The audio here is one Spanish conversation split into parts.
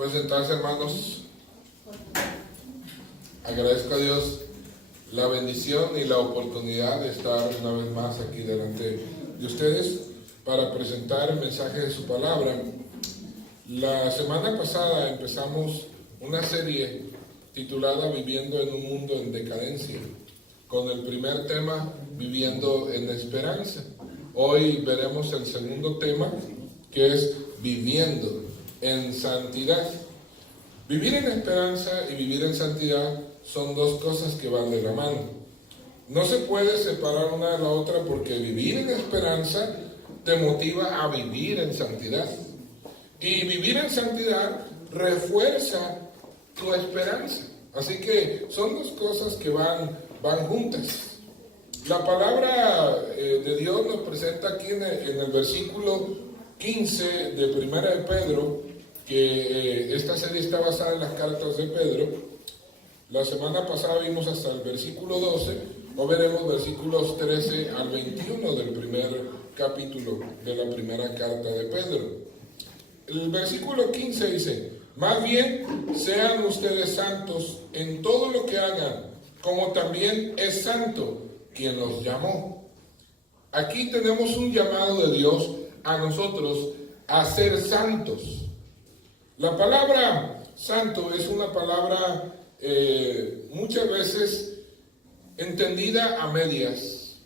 Pues entonces, hermanos, agradezco a Dios la bendición y la oportunidad de estar una vez más aquí delante de ustedes para presentar el mensaje de su palabra. La semana pasada empezamos una serie titulada Viviendo en un mundo en decadencia, con el primer tema, Viviendo en esperanza. Hoy veremos el segundo tema, que es Viviendo en santidad. Vivir en esperanza y vivir en santidad son dos cosas que van de la mano. No se puede separar una de la otra, porque vivir en esperanza te motiva a vivir en santidad. Y vivir en santidad refuerza tu esperanza. Así que son dos cosas que van juntas. La palabra de Dios nos presenta aquí en el versículo 15 de Primera de Pedro, que esta serie está basada en las cartas de Pedro. La semana pasada vimos hasta el versículo 12, hoy veremos versículos 13 al 21 del primer capítulo de la primera carta de Pedro. El versículo 15 dice: más bien sean ustedes santos en todo lo que hagan, como también es santo quien los llamó. Aquí tenemos un llamado de Dios a nosotros a ser santos. La palabra santo es una palabra muchas veces entendida a medias.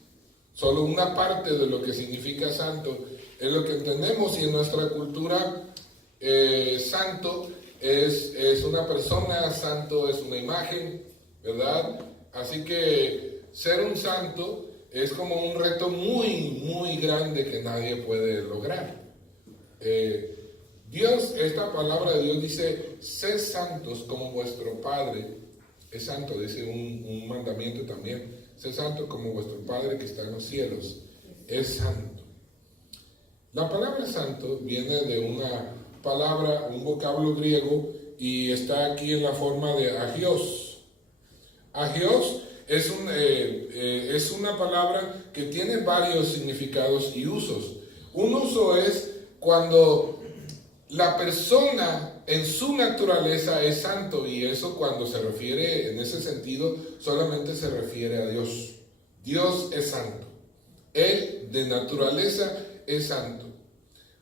Solo una parte de lo que significa santo es lo que entendemos, y en nuestra cultura santo es una persona, santo es una imagen, ¿verdad? Así que ser un santo es como un reto muy, muy grande que nadie puede lograr. Esta palabra de Dios dice: sed santos como vuestro Padre es santo. Dice un mandamiento también: sed santo como vuestro Padre que está en los cielos es santo. La palabra santo viene de una palabra, un vocablo griego, y está aquí en la forma de agios. Agios es una palabra que tiene varios significados y usos. Un uso es cuando la persona en su naturaleza es santo, y eso, cuando se refiere en ese sentido, solamente se refiere a Dios. Dios es santo. Él de naturaleza es santo.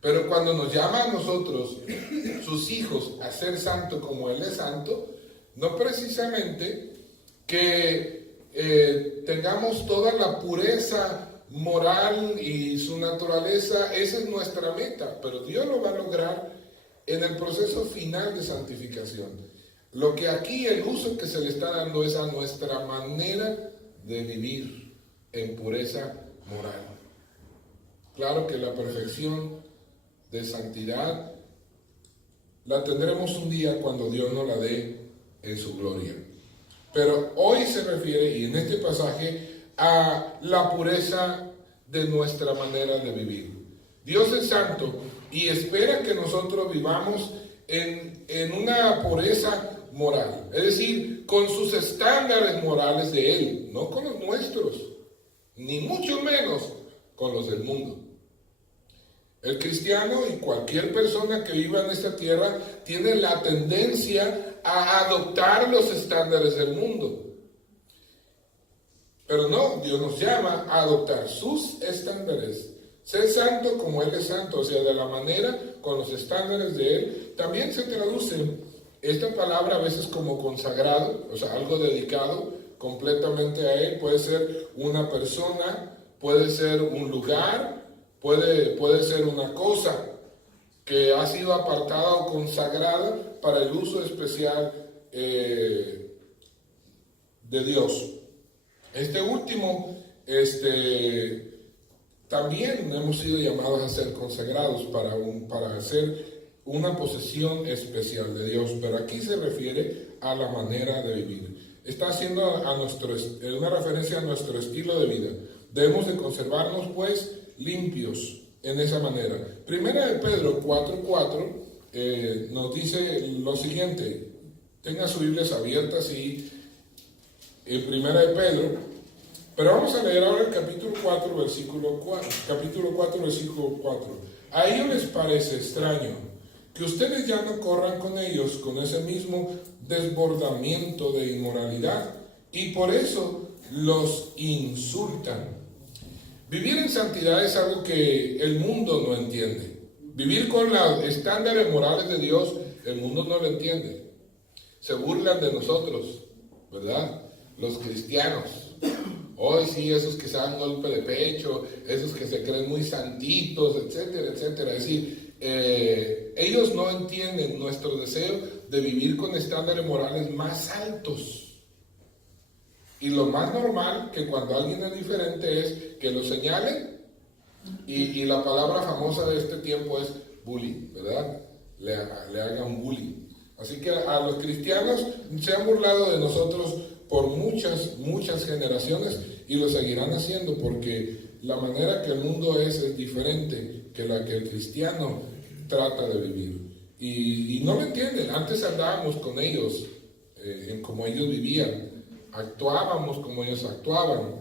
Pero cuando nos llama a nosotros, sus hijos, a ser santo como Él es santo, no precisamente que tengamos toda la pureza moral y su naturaleza. Esa es nuestra meta, pero Dios lo va a lograr en el proceso final de santificación. Lo que aquí, el uso que se le está dando, es a nuestra manera de vivir en pureza moral. Claro que la perfección de santidad la tendremos un día cuando Dios nos la dé en su gloria. Pero hoy se refiere, y en este pasaje, a la pureza de nuestra manera de vivir. Dios es santo y espera que nosotros vivamos en una pureza moral, es decir, con sus estándares morales de Él, no con los nuestros, ni mucho menos con los del mundo. El cristiano y cualquier persona que viva en esta tierra tiene la tendencia a adoptar los estándares del mundo. Pero no, Dios nos llama a adoptar sus estándares. Ser santo como Él es santo, o sea, de la manera, con los estándares de Él. También se traduce esta palabra a veces como consagrado, o sea, algo dedicado completamente a Él. Puede ser una persona, puede ser un lugar, puede ser una cosa que ha sido apartada o consagrada para el uso especial de Dios. Este último, también hemos sido llamados a ser consagrados para hacer una posesión especial de Dios, pero aquí se refiere a la manera de vivir. Está haciendo una referencia a nuestro estilo de vida. Debemos de conservarnos, pues, limpios en esa manera. Primera de Pedro 4:4 nos dice lo siguiente. Tenga sus Biblias abiertas y en Primera de Pedro, pero vamos a leer ahora el capítulo 4, versículo 4. A ellos les parece extraño que ustedes ya no corran con ellos con ese mismo desbordamiento de inmoralidad y por eso los insultan. Vivir en santidad es algo que el mundo no entiende. Vivir con los estándares morales de Dios, el mundo no lo entiende. Se burlan de nosotros, ¿verdad? Los cristianos. Hoy sí, esos que se dan golpe de pecho, esos que se creen muy santitos, etcétera, etcétera. Es decir, ellos no entienden nuestro deseo de vivir con estándares morales más altos. Y lo más normal que cuando alguien es diferente es que lo señalen y la palabra famosa de este tiempo es bullying, ¿verdad? Le hagan bullying. Así que a los cristianos se han burlado de nosotros por muchas generaciones y lo seguirán haciendo porque la manera que el mundo es diferente que la que el cristiano trata de vivir. Y no lo entienden. Antes andábamos con ellos, como ellos vivían. Actuábamos como ellos actuaban.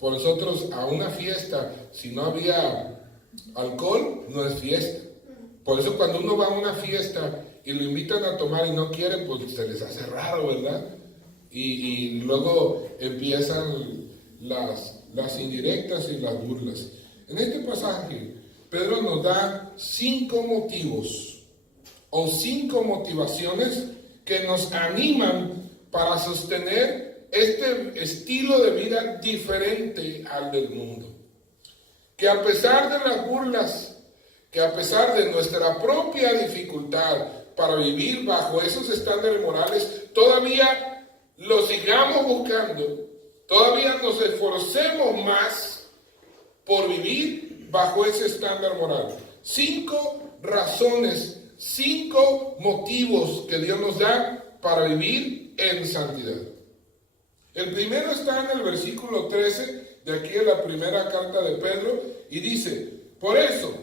Por nosotros a una fiesta, si no había alcohol, no es fiesta. Por eso cuando uno va a una fiesta y lo invitan a tomar y no quieren, pues se les hace raro, ¿verdad? Y luego empiezan las indirectas y las burlas. En este pasaje, Pedro nos da 5 motivos o 5 motivaciones que nos animan para sostener este estilo de vida diferente al del mundo. Que a pesar de las burlas, que a pesar de nuestra propia dificultad para vivir bajo esos estándares morales, todavía lo sigamos buscando, todavía nos esforcemos más por vivir bajo ese estándar moral. 5 razones, 5 motivos que Dios nos da para vivir en santidad. El primero está en el versículo 13 de aquí en la primera carta de Pedro y dice: por eso,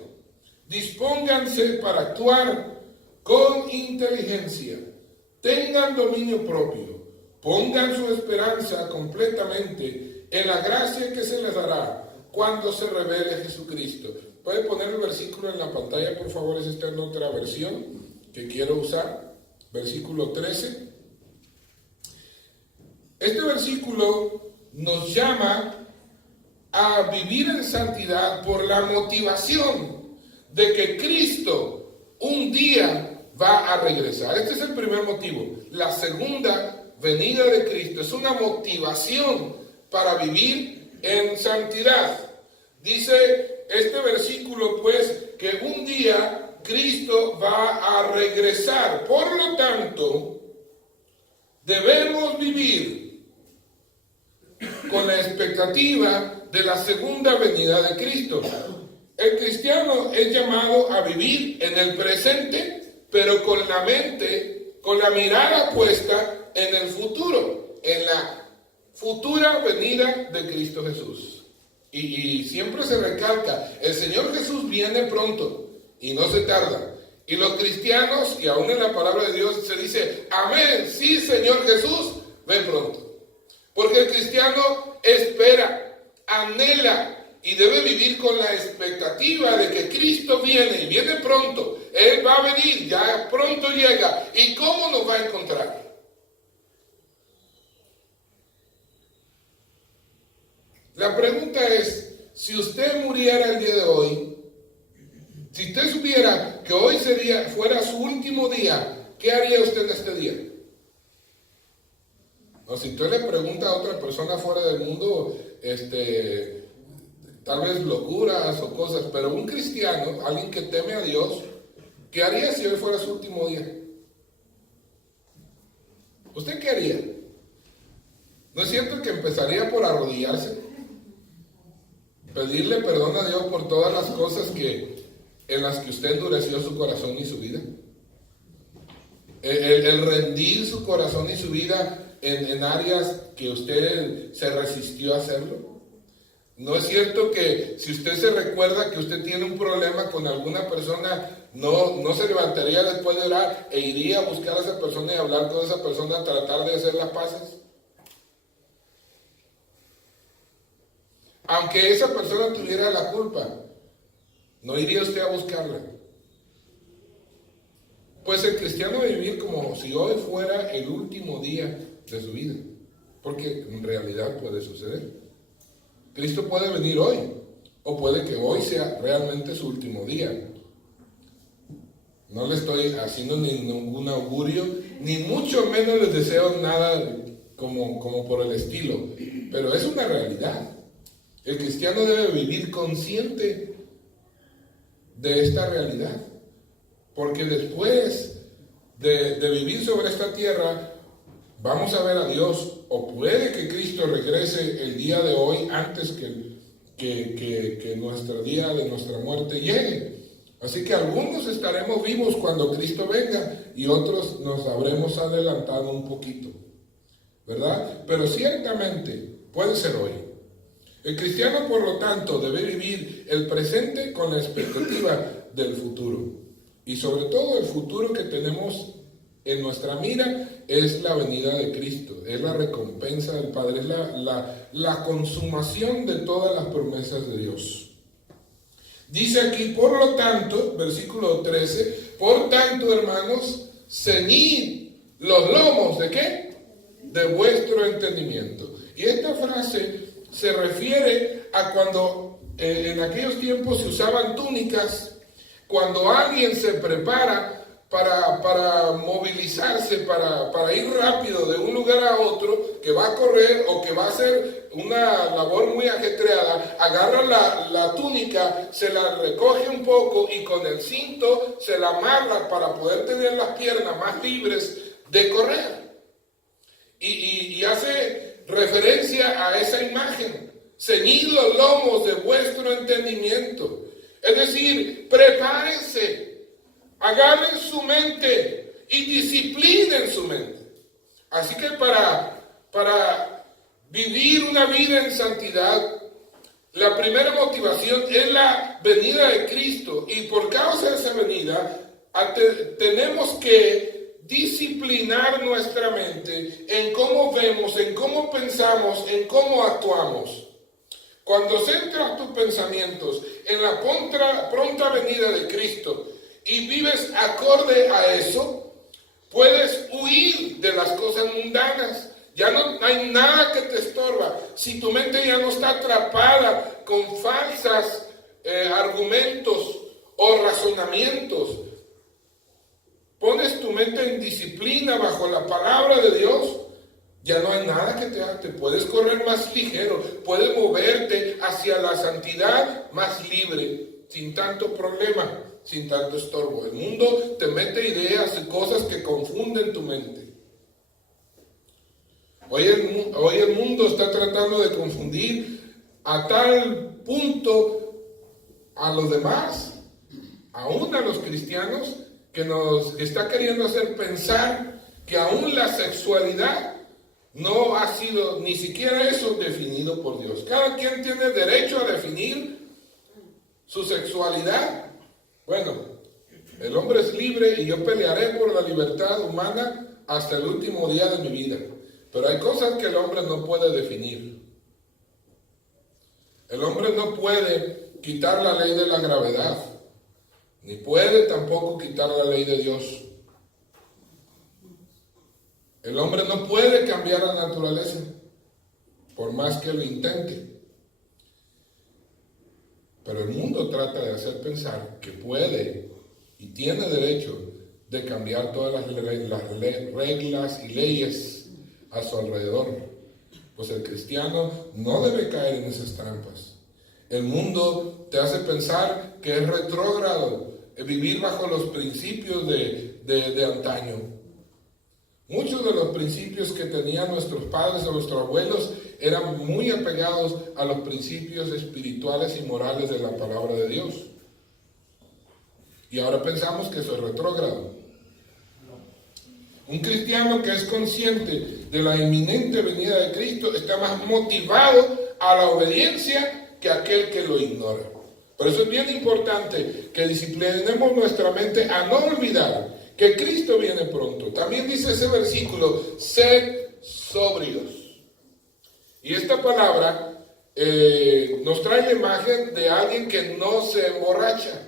dispónganse para actuar con inteligencia, tengan dominio propio, pongan su esperanza completamente en la gracia que se les dará cuando se revele Jesucristo. ¿Puede poner el versículo en la pantalla, por favor? Esta es otra versión que quiero usar. Versículo 13. Este versículo nos llama a vivir en santidad por la motivación de que Cristo un día va a regresar. Este es el primer motivo. La segunda venida de Cristo es una motivación para vivir en santidad. Dice este versículo, pues, que un día Cristo va a regresar. Por lo tanto, debemos vivir con la expectativa de la segunda venida de Cristo. El cristiano es llamado a vivir en el presente, pero con la mente, con la mirada puesta en el futuro, en la futura venida de Cristo Jesús. Y siempre se recalca, el Señor Jesús viene pronto y no se tarda. Y los cristianos, y aún en la palabra de Dios se dice, amén, sí Señor Jesús, ven pronto. Porque el cristiano espera, anhela y debe vivir con la expectativa de que Cristo viene y viene pronto. Él va a venir, ya pronto llega. ¿Y cómo nos va a encontrar? La pregunta es, si usted muriera el día de hoy, si usted supiera que hoy fuera su último día, ¿qué haría usted en este día? O si usted le pregunta a otra persona fuera del mundo, tal vez locuras o cosas, pero un cristiano, alguien que teme a Dios, ¿qué haría si hoy fuera su último día? ¿Usted qué haría? ¿No es cierto que empezaría por arrodillarse? Pedirle perdón a Dios por todas las cosas en las que usted endureció su corazón y su vida. El rendir su corazón y su vida en áreas que usted se resistió a hacerlo. ¿No es cierto que si usted se recuerda que usted tiene un problema con alguna persona, no se levantaría después de orar e iría a buscar a esa persona y hablar con esa persona, tratar de hacer las paces? Aunque esa persona tuviera la culpa, ¿no iría usted a buscarla? Pues el cristiano debe vivir como si hoy fuera el último día de su vida, porque en realidad puede suceder. Cristo puede venir hoy, o puede que hoy sea realmente su último día. No le estoy haciendo ningún augurio, ni mucho menos les deseo nada como por el estilo, pero es una realidad. El cristiano debe vivir consciente de esta realidad, porque después de vivir sobre esta tierra, vamos a ver a Dios, o puede que Cristo regrese el día de hoy antes que nuestro día de nuestra muerte llegue. Así que algunos estaremos vivos cuando Cristo venga y otros nos habremos adelantado un poquito, ¿verdad? Pero ciertamente puede ser hoy. El cristiano, por lo tanto, debe vivir el presente con la expectativa del futuro. Y sobre todo el futuro que tenemos en nuestra mira es la venida de Cristo, es la recompensa del Padre, es la consumación de todas las promesas de Dios. Dice aquí, por lo tanto, versículo 13, por tanto, hermanos, ceñid los lomos, ¿de qué? De vuestro entendimiento. Y esta frase se refiere a cuando en aquellos tiempos se usaban túnicas, cuando alguien se prepara para movilizarse, para ir rápido de un lugar a otro, que va a correr o que va a hacer una labor muy ajetreada, agarra la túnica, se la recoge un poco y con el cinto se la amarra para poder tener las piernas más libres de correr. Y hace referencia a esa imagen: ceñid los lomos de vuestro entendimiento. Es decir, prepárense, agarren su mente y disciplinen su mente. Así que para vivir una vida en santidad, la primera motivación es la venida de Cristo. Y por causa de esa venida, tenemos que disciplinar nuestra mente en cómo vemos, en cómo pensamos, en cómo actuamos. Cuando centras tus pensamientos en la pronta venida de Cristo y vives acorde a eso, puedes huir de las cosas mundanas. Ya no hay nada que te estorba. Si tu mente ya no está atrapada con falsos argumentos o razonamientos, pones tu mente en disciplina bajo la palabra de Dios, ya no hay nada que te puedes correr más ligero, puedes moverte hacia la santidad más libre, sin tanto problema, sin tanto estorbo. El mundo te mete ideas y cosas que confunden tu mente. Hoy el mundo está tratando de confundir a tal punto a los demás, aún a los cristianos, que nos está queriendo hacer pensar que aún la sexualidad no ha sido ni siquiera eso definido por Dios. Cada quien tiene derecho a definir su sexualidad. Bueno, el hombre es libre y yo pelearé por la libertad humana hasta el último día de mi vida. Pero hay cosas que el hombre no puede definir. El hombre no puede quitar la ley de la gravedad, ni puede tampoco quitar la ley de Dios. El hombre no puede cambiar la naturaleza, por más que lo intente. Pero el mundo trata de hacer pensar que puede y tiene derecho de cambiar todas las reglas y leyes a su alrededor. Pues el cristiano no debe caer en esas trampas. El mundo te hace pensar que es retrógrado vivir bajo los principios de antaño. Muchos de los principios que tenían nuestros padres o nuestros abuelos eran muy apegados a los principios espirituales y morales de la palabra de Dios. Y ahora pensamos que eso es retrógrado. Un cristiano que es consciente de la inminente venida de Cristo está más motivado a la obediencia que aquel que lo ignora. Por eso es bien importante que disciplinemos nuestra mente a no olvidar que Cristo viene pronto. También dice ese versículo: sed sobrios. Y esta palabra nos trae la imagen de alguien que no se emborracha,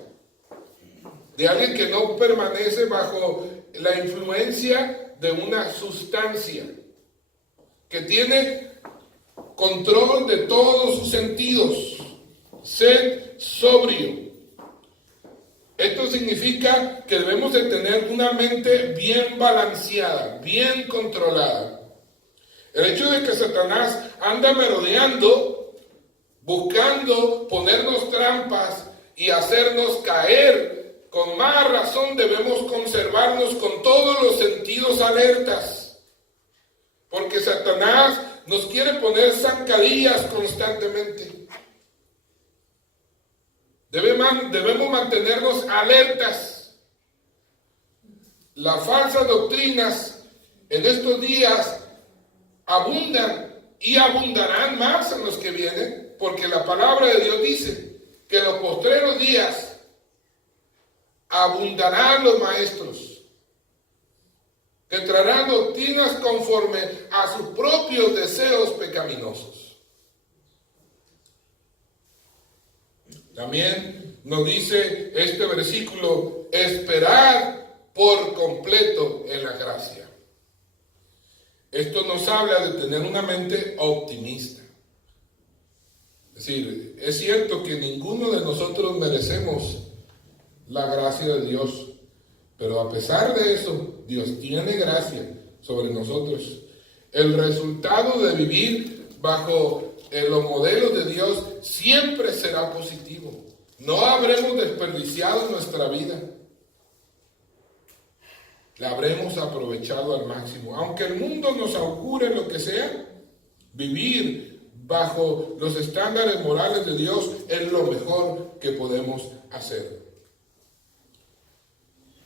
de alguien que no permanece bajo la influencia de una sustancia, que tiene control de todos sus sentidos. Sed sobrio. Esto significa que debemos de tener una mente bien balanceada, bien controlada. El hecho de que Satanás anda merodeando, buscando ponernos trampas y hacernos caer, con más razón debemos conservarnos con todos los sentidos alertas. Porque Satanás nos quiere poner zancadillas constantemente. Debemos mantenernos alertas. Las falsas doctrinas en estos días abundan y abundarán más en los que vienen, porque la palabra de Dios dice que en los postreros días abundarán los maestros, que traerán doctrinas conforme a sus propios deseos pecaminosos. También nos dice este versículo, esperad por completo en la gracia. Esto nos habla de tener una mente optimista. Es decir, es cierto que ninguno de nosotros merecemos la gracia de Dios, pero a pesar de eso, Dios tiene gracia sobre nosotros. El resultado de vivir bajo los modelos de Dios siempre será positivo. No habremos desperdiciado nuestra vida. La habremos aprovechado al máximo. Aunque el mundo nos augure lo que sea, vivir bajo los estándares morales de Dios es lo mejor que podemos hacer.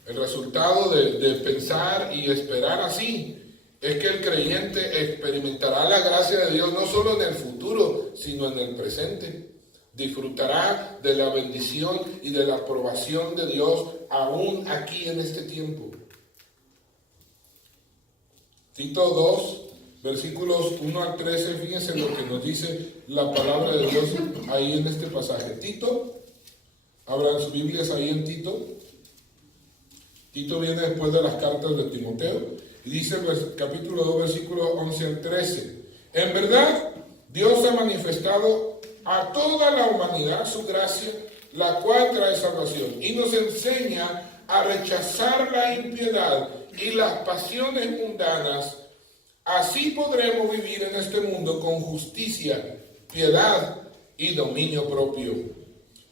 El resultado de pensar y esperar así es que el creyente experimentará la gracia de Dios no solo en el futuro, sino en el presente. Disfrutará de la bendición y de la aprobación de Dios aún aquí en este tiempo. Tito 2, versículos 1 al 13, fíjense lo que nos dice la palabra de Dios ahí en este pasaje. Tito, abran sus Biblias ahí en Tito. Tito viene después de las cartas de Timoteo. Y dice el capítulo 2, versículos 11 al 13. En verdad, Dios ha manifestado a toda la humanidad su gracia, la cual trae salvación, y nos enseña a rechazar la impiedad y las pasiones mundanas. Así podremos vivir en este mundo con justicia, piedad y dominio propio,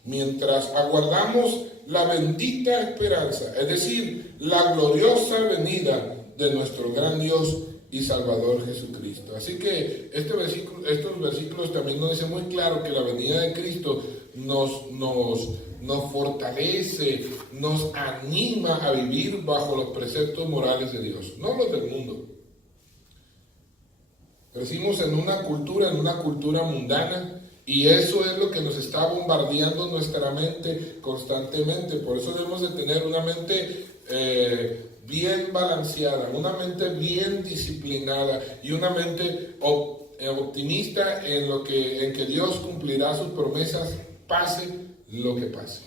mientras aguardamos la bendita esperanza, es decir, la gloriosa venida de nuestro gran Dios y Salvador Jesucristo. Así que estos versículos también nos dicen muy claro que la venida de Cristo nos fortalece, nos anima a vivir bajo los preceptos morales de Dios, no los del mundo. Crecimos en una cultura mundana, y eso es lo que nos está bombardeando nuestra mente constantemente. Por eso debemos de tener una mente bien balanceada, una mente bien disciplinada y una mente optimista en que Dios cumplirá sus promesas, pase lo que pase.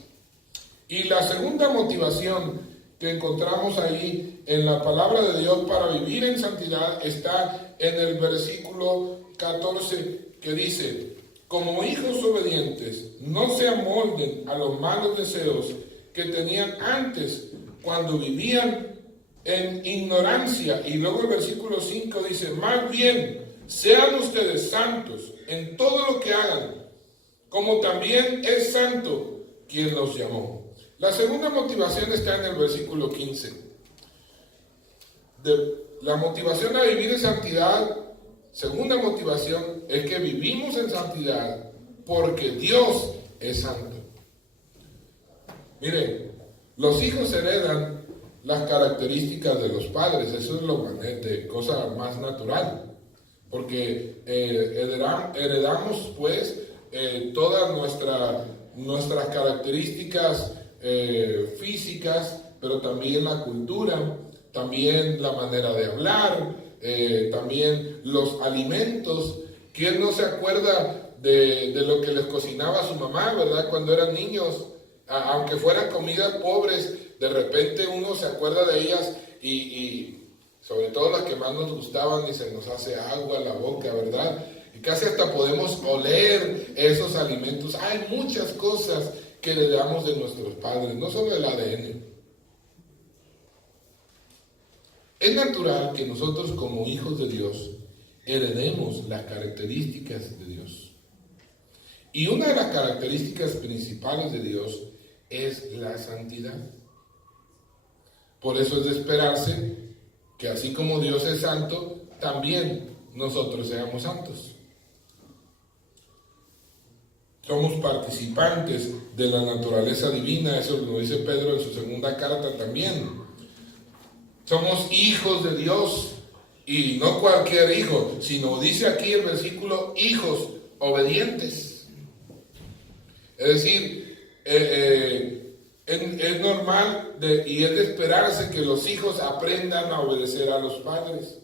Y la segunda motivación que encontramos ahí en la palabra de Dios para vivir en santidad está en el versículo 14, que dice: como hijos obedientes, no se amolden a los malos deseos que tenían antes cuando vivían en ignorancia. Y luego el versículo 5 dice: más bien, sean ustedes santos en todo lo que hagan, como también es santo quien los llamó. La segunda motivación está en el versículo 15. La motivación a vivir en santidad, segunda motivación, es que vivimos en santidad porque Dios es santo. Miren, los hijos heredan las características de los padres. Eso es de cosa más natural, porque heredamos pues todas nuestras características físicas, pero también la cultura, también la manera de hablar, también los alimentos. ¿Quién no se acuerda de lo que les cocinaba su mamá, verdad? Cuando eran niños, Aunque fueran comidas pobres, de repente uno se acuerda de ellas y sobre todo las que más nos gustaban y se nos hace agua a la boca, ¿verdad? Y casi hasta podemos oler esos alimentos. Hay muchas cosas que heredamos de nuestros padres, no solo el ADN. Es natural que nosotros como hijos de Dios heredemos las características de Dios. Y una de las características principales de Dios es la santidad. Por eso es de esperarse que así como Dios es santo, también nosotros seamos santos. Somos participantes de la naturaleza divina, eso lo dice Pedro en su segunda carta también. Somos hijos de Dios, y no cualquier hijo, sino dice aquí el versículo, hijos obedientes. Es decir, es normal y es de esperarse que los hijos aprendan a obedecer a los padres.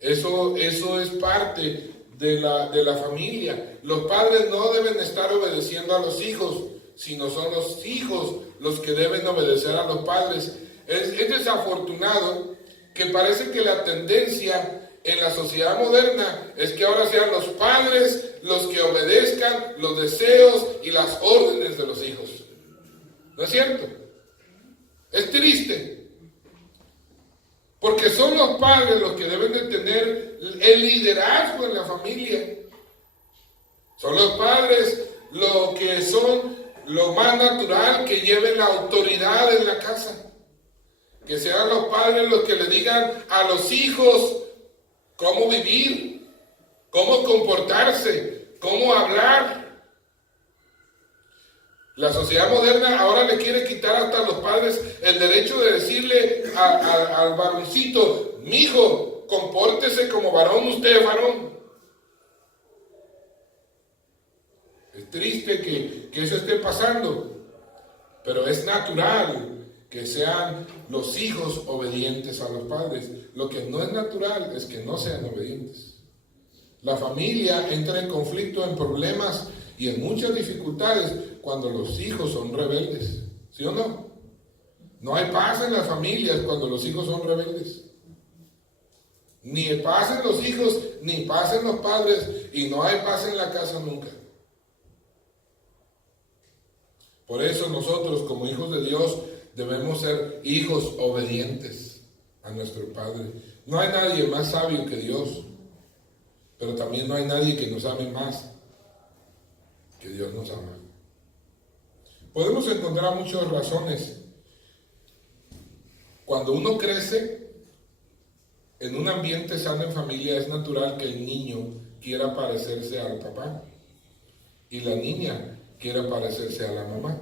Eso es parte de la familia. Los padres no deben estar obedeciendo a los hijos, sino son los hijos los que deben obedecer a los padres. Es desafortunado que parece que la tendencia en la sociedad moderna es que ahora sean los padres los que obedezcan los deseos y las órdenes de los hijos. ¿No es cierto? Es triste, porque son los padres los que deben de tener el liderazgo en la familia. Son los padres los que son lo más natural que lleven la autoridad en la casa. Que sean los padres los que le digan a los hijos cómo vivir, cómo comportarse, cómo hablar. La sociedad moderna ahora le quiere quitar hasta a los padres el derecho de decirle al varoncito, mijo, compórtese como varón, usted es varón. Es triste que eso esté pasando, pero es natural que sean los hijos obedientes a los padres. Lo que no es natural es que no sean obedientes. La familia entra en conflicto, en problemas y en muchas dificultades cuando los hijos son rebeldes. ¿Sí o no? No hay paz en las familias cuando los hijos son rebeldes. Ni paz en los hijos, ni paz en los padres, y no hay paz en la casa nunca. Por eso nosotros, como hijos de Dios, debemos ser hijos obedientes a nuestro Padre. No hay nadie más sabio que Dios, pero también no hay nadie que nos ame más que Dios nos ama. Podemos encontrar muchas razones. Cuando uno crece en un ambiente sano en familia, es natural que el niño quiera parecerse al papá y la niña quiera parecerse a la mamá.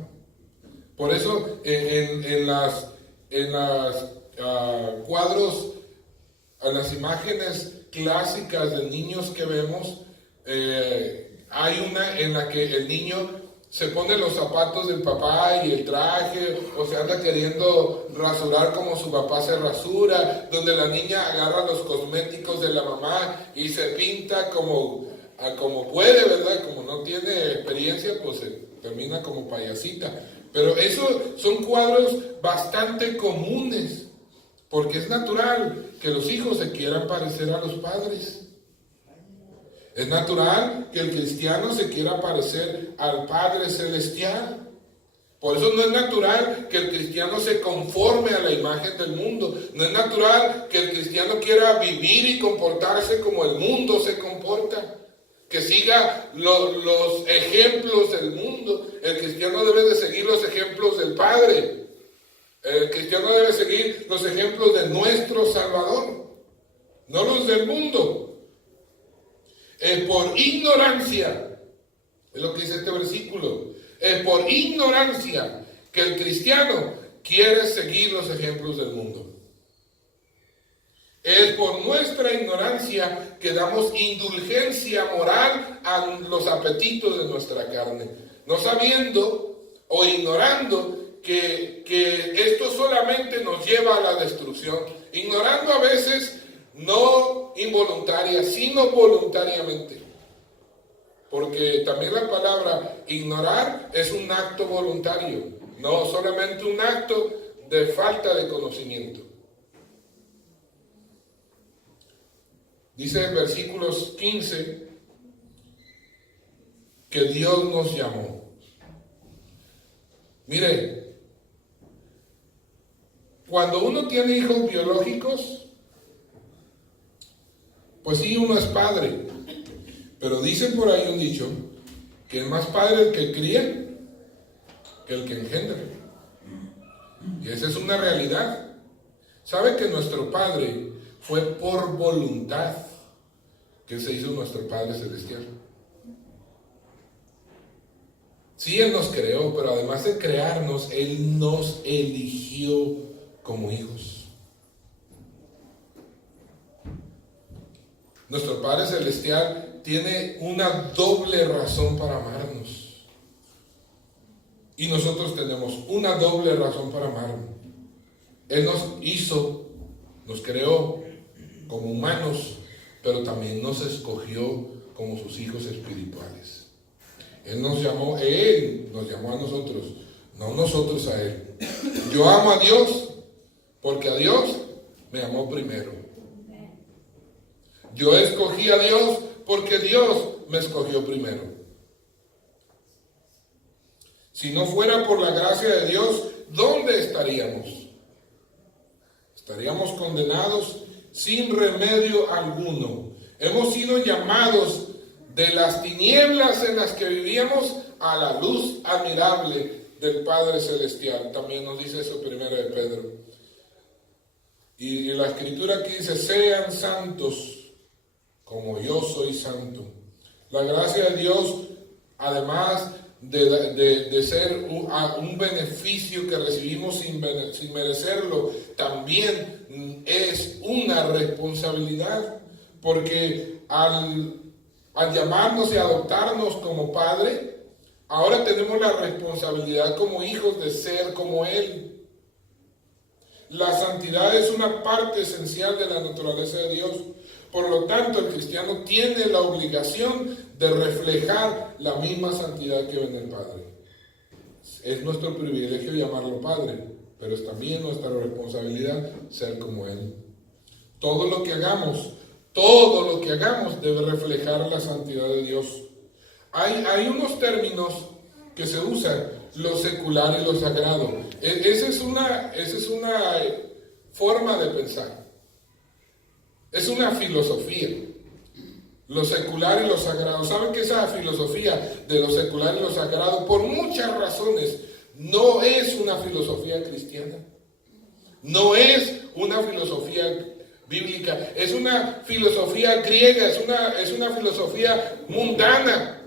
Por eso en las cuadros, en las imágenes clásicas de niños que vemos, hay una en la que el niño se pone los zapatos del papá y el traje, o se anda queriendo rasurar como su papá se rasura, donde la niña agarra los cosméticos de la mamá y se pinta como puede, ¿verdad? Como no tiene experiencia, pues se termina como payasita. Pero esos son cuadros bastante comunes, porque es natural que los hijos se quieran parecer a los padres. Es natural que el cristiano se quiera parecer al Padre Celestial. Por eso no es natural que el cristiano se conforme a la imagen del mundo. No es natural que el cristiano quiera vivir y comportarse como el mundo se comporta. Que siga los ejemplos del mundo. El cristiano debe de seguir los ejemplos del Padre. El cristiano debe seguir los ejemplos de nuestro Salvador, no los del mundo. Por ignorancia, es lo que dice este versículo, es por ignorancia que el cristiano quiere seguir los ejemplos del mundo. Es por nuestra ignorancia que damos indulgencia moral a los apetitos de nuestra carne, no sabiendo o ignorando que esto solamente nos lleva a la destrucción, ignorando a veces no involuntaria, sino voluntariamente. porque también la palabra ignorar es un acto voluntario, no solamente un acto de falta de conocimiento. Dice en versículos 15 que Dios nos llamó. Mire, cuando uno tiene hijos biológicos, pues sí, uno es padre, pero dicen por ahí un dicho que es más padre el que cría que el que engendra. Y esa es una realidad. ¿Sabe que nuestro Padre fue por voluntad que se hizo nuestro Padre Celestial? Sí, Él nos creó, pero además de crearnos, Él nos eligió como hijos. Nuestro Padre Celestial tiene una doble razón para amarnos. Y nosotros tenemos una doble razón para amarnos. Él nos hizo, nos creó como humanos, pero también nos escogió como sus hijos espirituales. Él nos llamó a nosotros, no nosotros a Él. Yo amo a Dios porque a Dios me amó primero. Yo escogí a Dios porque Dios me escogió primero. Si no fuera por la gracia de Dios, ¿dónde estaríamos? Estaríamos condenados sin remedio alguno. Hemos sido llamados de las tinieblas en las que vivíamos a la luz admirable del Padre Celestial. También nos dice eso primero de Pedro. Y la escritura aquí dice, sean santos como yo soy santo. La gracia de Dios, además de ser un beneficio que recibimos sin merecerlo, también es una responsabilidad, porque al llamarnos y adoptarnos como Padre, ahora tenemos la responsabilidad como hijos de ser como Él. La santidad es una parte esencial de la naturaleza de Dios. Por lo tanto, el cristiano tiene la obligación de reflejar la misma santidad que ve en el Padre. Es nuestro privilegio llamarlo Padre, pero es también nuestra responsabilidad ser como Él. Todo lo que hagamos debe reflejar la santidad de Dios. Hay unos términos que se usan, lo secular y lo sagrado. Esa es una forma de pensar. Es una filosofía. Lo secular y lo sagrado. ¿Saben que esa filosofía de lo secular y lo sagrado, por muchas razones, no es una filosofía cristiana? No es una filosofía bíblica. Es una filosofía griega, es una filosofía mundana.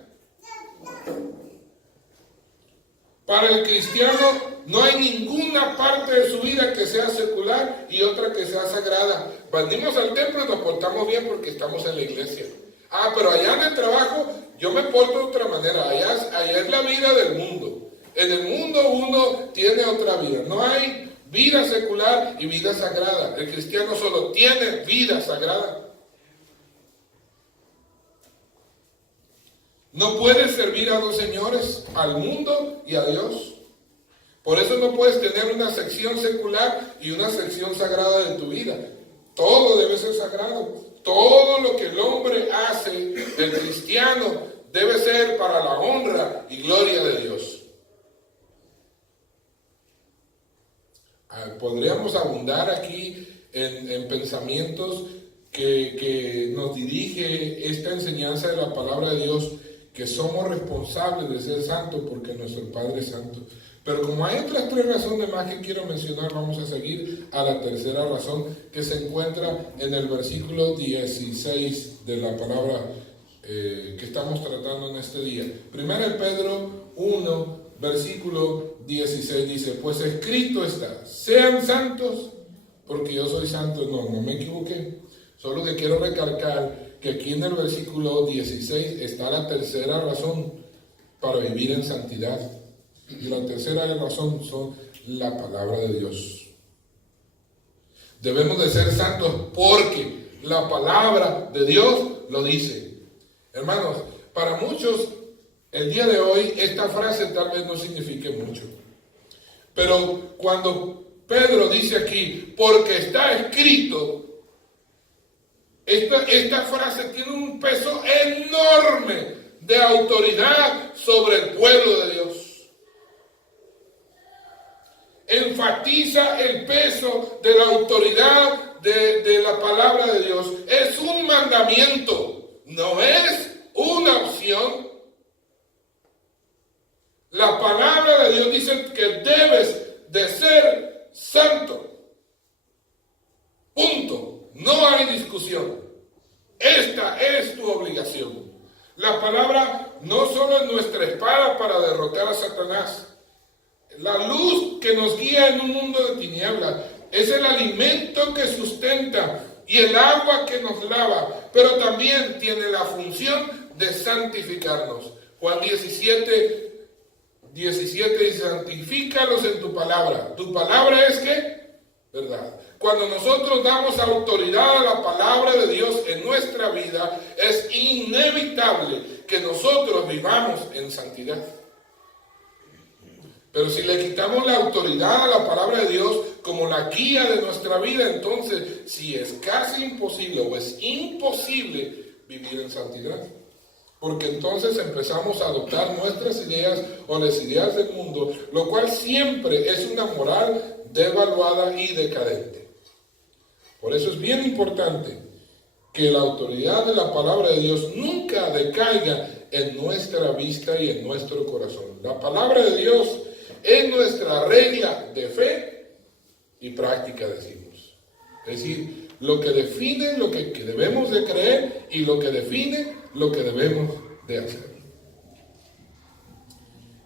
Para el cristiano no hay ninguna parte de su vida que sea secular y otra que sea sagrada. Venimos al templo y nos portamos bien porque estamos en la iglesia. Pero allá en el trabajo yo me porto de otra manera. Allá es la vida del mundo. En el mundo uno tiene otra vida. No hay vida secular y vida sagrada. El cristiano solo tiene vida sagrada. No puedes servir a dos señores, al mundo y a Dios. Por eso no puedes tener una sección secular y una sección sagrada de tu vida. Todo debe ser sagrado. Todo lo que el hombre hace, el cristiano, debe ser para la honra y gloria de Dios. Podríamos abundar aquí en pensamientos que nos dirige esta enseñanza de la palabra de Dios, que somos responsables de ser santos porque nuestro Padre es santo. Pero como hay otras tres razones más que quiero mencionar, vamos a seguir a la tercera razón, que se encuentra en el versículo 16 de la palabra que estamos tratando en este día. Primero de Pedro 1, versículo 16 dice, pues escrito está, sean santos porque yo soy santo. No me equivoqué. Solo que quiero recalcar que aquí en el versículo 16 está la tercera razón para vivir en santidad. Y la tercera razón son la palabra de Dios. Debemos de ser santos porque la palabra de Dios lo dice. Hermanos, Para muchos, el día de hoy, esta frase tal vez no signifique mucho. Pero cuando Pedro dice aquí, porque está escrito, esta frase tiene un peso enorme de autoridad sobre el pueblo de Dios. Enfatiza el peso de la autoridad de la palabra de Dios. Es un mandamiento, no es una opción. La palabra de Dios dice que debes de ser santo. Punto. No hay discusión. Esta es tu obligación. La palabra no solo es nuestra espada para derrotar a Satanás. La luz que nos guía en un mundo de tinieblas. Es el alimento que sustenta y el agua que nos lava. Pero también tiene la función de santificarnos. Juan 17 dice, santifícalos en tu palabra. ¿Tu palabra es qué? ¿Verdad? Cuando nosotros damos autoridad a la palabra de Dios en nuestra vida, es inevitable que nosotros vivamos en santidad. Pero si le quitamos la autoridad a la palabra de Dios como la guía de nuestra vida, entonces sí es casi imposible o es imposible vivir en santidad. Porque entonces empezamos a adoptar nuestras ideas o las ideas del mundo, lo cual siempre es una moral devaluada y decadente. Por eso es bien importante que la autoridad de la palabra de Dios nunca decaiga en nuestra vista y en nuestro corazón. La palabra de Dios es nuestra regla de fe y práctica, decimos. Es decir, lo que define lo que debemos de creer y lo que define lo que debemos de hacer.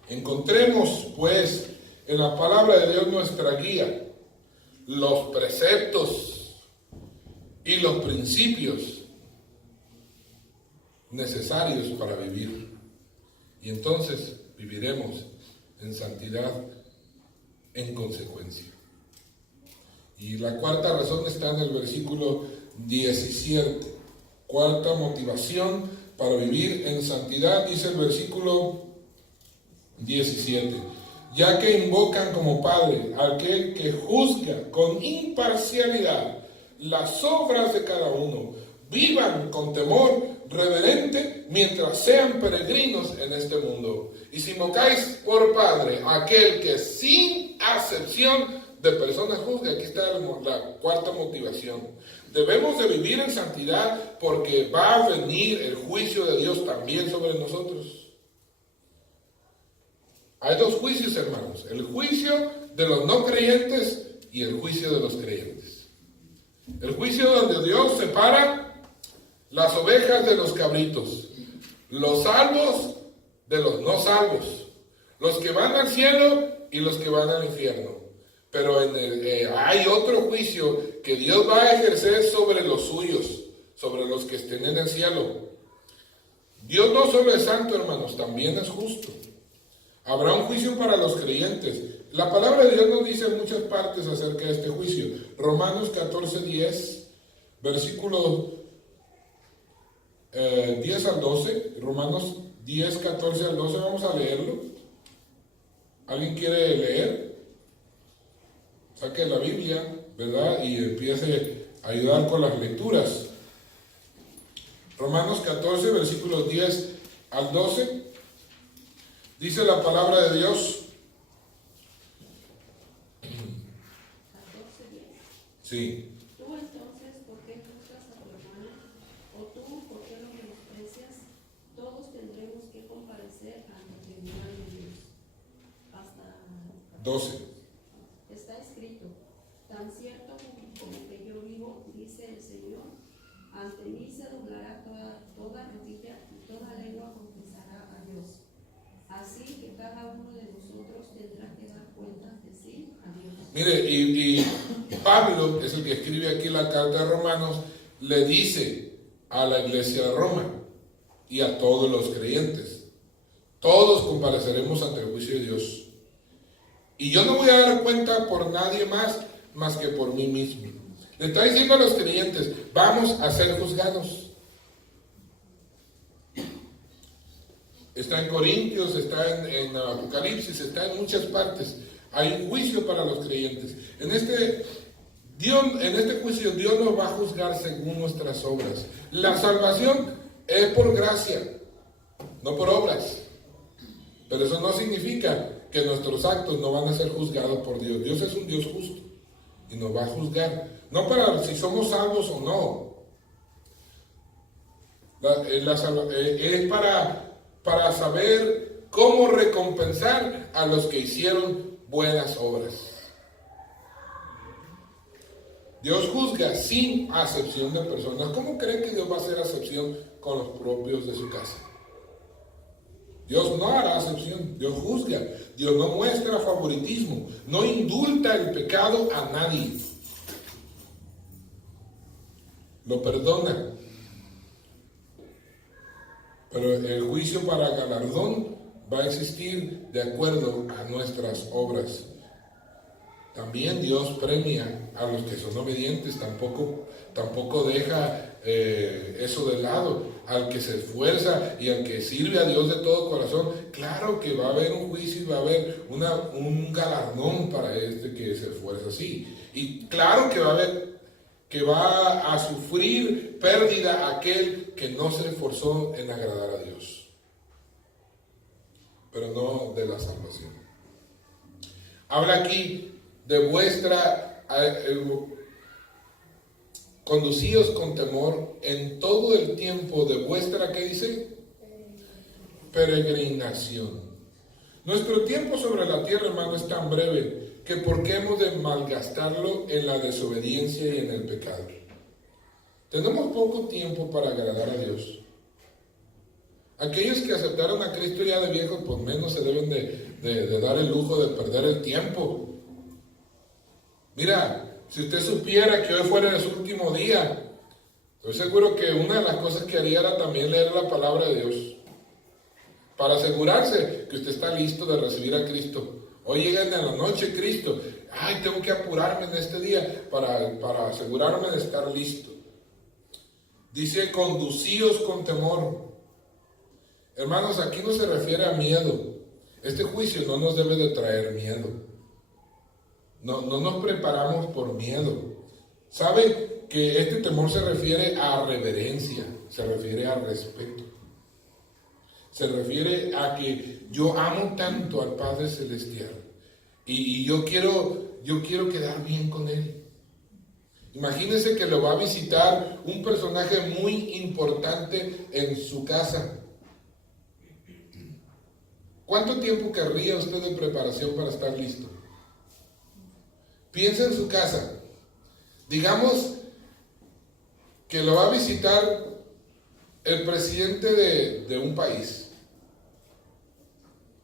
Encontremos, pues, en la palabra de Dios nuestra guía, los preceptos y los principios necesarios para vivir. Y entonces viviremos en santidad en consecuencia. Y la cuarta razón está en el versículo 17. Cuarta motivación para vivir en santidad, dice el versículo 17. Ya que invocan como Padre a aquel que juzga con imparcialidad las obras de cada uno, vivan con temor reverente mientras sean peregrinos en este mundo. Y si invocáis por Padre a aquel que sin acepción de personas juzga, aquí está la cuarta motivación. Debemos de vivir en santidad porque va a venir el juicio de Dios también sobre nosotros. Hay dos juicios, hermanos: el juicio de los no creyentes y el juicio de los creyentes. El juicio donde Dios separa las ovejas de los cabritos, los salvos de los no salvos, los que van al cielo y los que van al infierno. Pero hay otro juicio que Dios va a ejercer sobre los suyos, sobre los que estén en el cielo. Dios no solo es santo, hermanos, también es justo. Habrá un juicio para los creyentes. La palabra de Dios nos dice en muchas partes acerca de este juicio. Romanos 14:10, versículos 10 al 12. Romanos 10, 14 al 12, vamos a leerlo. ¿Alguien quiere leer? Saque la Biblia, ¿verdad? Y empiece a ayudar con las lecturas. Romanos 14, versículos 10 al 12. Dice la palabra de Dios. Sí. Tú entonces, ¿por qué juzgas a tu hermano? ¿O tú, por qué lo menosprecias? Todos tendremos que comparecer ante el tribunal de Dios. Hasta 12. Está escrito: tan cierto como que yo vivo, dice el Señor, ante mí se doblará toda rodilla y toda lengua confesará a Dios. Así que cada uno de nosotros tendrá que dar cuenta de sí a Dios. Mire, y Pablo, es el que escribe aquí la carta de Romanos, le dice a la iglesia de Roma y a todos los creyentes: todos compareceremos ante el juicio de Dios. Y yo no voy a dar cuenta por nadie más que por mí mismo. Le está diciendo a los creyentes: vamos a ser juzgados. está en Corintios, está en Apocalipsis, está en muchas partes. Hay un juicio para los creyentes. En este juicio Dios nos va a juzgar según nuestras obras. La salvación es por gracia, no por obras. Pero eso no significa que nuestros actos no van a ser juzgados por Dios. Dios es un Dios justo y nos va a juzgar. No para si somos salvos o no. Es para saber cómo recompensar a los que hicieron buenas obras. Dios juzga sin acepción de personas. ¿Cómo creen que Dios va a hacer acepción con los propios de su casa? Dios no hará acepción, Dios juzga, Dios no muestra favoritismo, no indulta el pecado a nadie. Lo perdona. Pero el juicio para galardón va a existir de acuerdo a nuestras obras. También Dios premia a los que son obedientes, tampoco deja eso de lado. Al que se esfuerza y al que sirve a Dios de todo corazón, claro que va a haber un juicio y va a haber un galardón para este que se esfuerza así. Y claro que va a sufrir pérdida aquel que no se esforzó en agradar a Dios, pero no de la salvación. Habla aquí de vuestra conducíos con temor en todo el tiempo de vuestra, ¿qué dice? Peregrinación. Nuestro tiempo sobre la tierra, hermano, es tan breve que ¿por qué hemos de malgastarlo en la desobediencia y en el pecado? Tenemos poco tiempo para agradar a Dios. Aquellos que aceptaron a Cristo ya de viejos, pues menos se deben de dar el lujo de perder el tiempo. Mira, si usted supiera que hoy fuera su último día, estoy seguro que una de las cosas que haría era también leer la palabra de Dios, para asegurarse que usted está listo de recibir a Cristo. Hoy llega en la noche Cristo, tengo que apurarme en este día para asegurarme de estar listo. Dice, conducíos con temor. Hermanos, aquí no se refiere a miedo. Este juicio no nos debe de traer miedo. No nos preparamos por miedo. ¿Sabe que este temor se refiere a reverencia? Se refiere a respeto. Se refiere a que yo amo tanto al Padre Celestial y yo quiero quedar bien con Él. Imagínense que lo va a visitar un personaje muy importante en su casa. ¿Cuánto tiempo querría usted de preparación para estar listo? Piensa en su casa. Digamos que lo va a visitar el presidente de un país.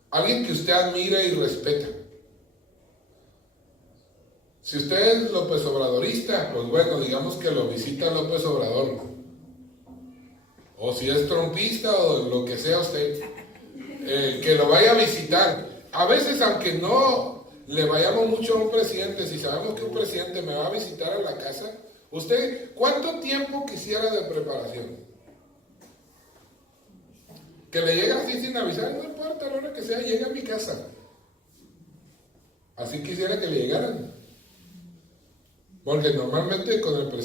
Alguien que usted admira y respeta. Si usted es López Obradorista, pues bueno, digamos que lo visita López Obrador. O si es trompista o lo que sea usted, que lo vaya a visitar. A veces, aunque no le vayamos mucho a un presidente, si sabemos que un presidente me va a visitar a la casa, ¿usted cuánto tiempo quisiera de preparación? Que le llegue así sin avisar, no importa la hora que sea, llega a mi casa. Así quisiera que le llegaran. Porque normalmente con el presidente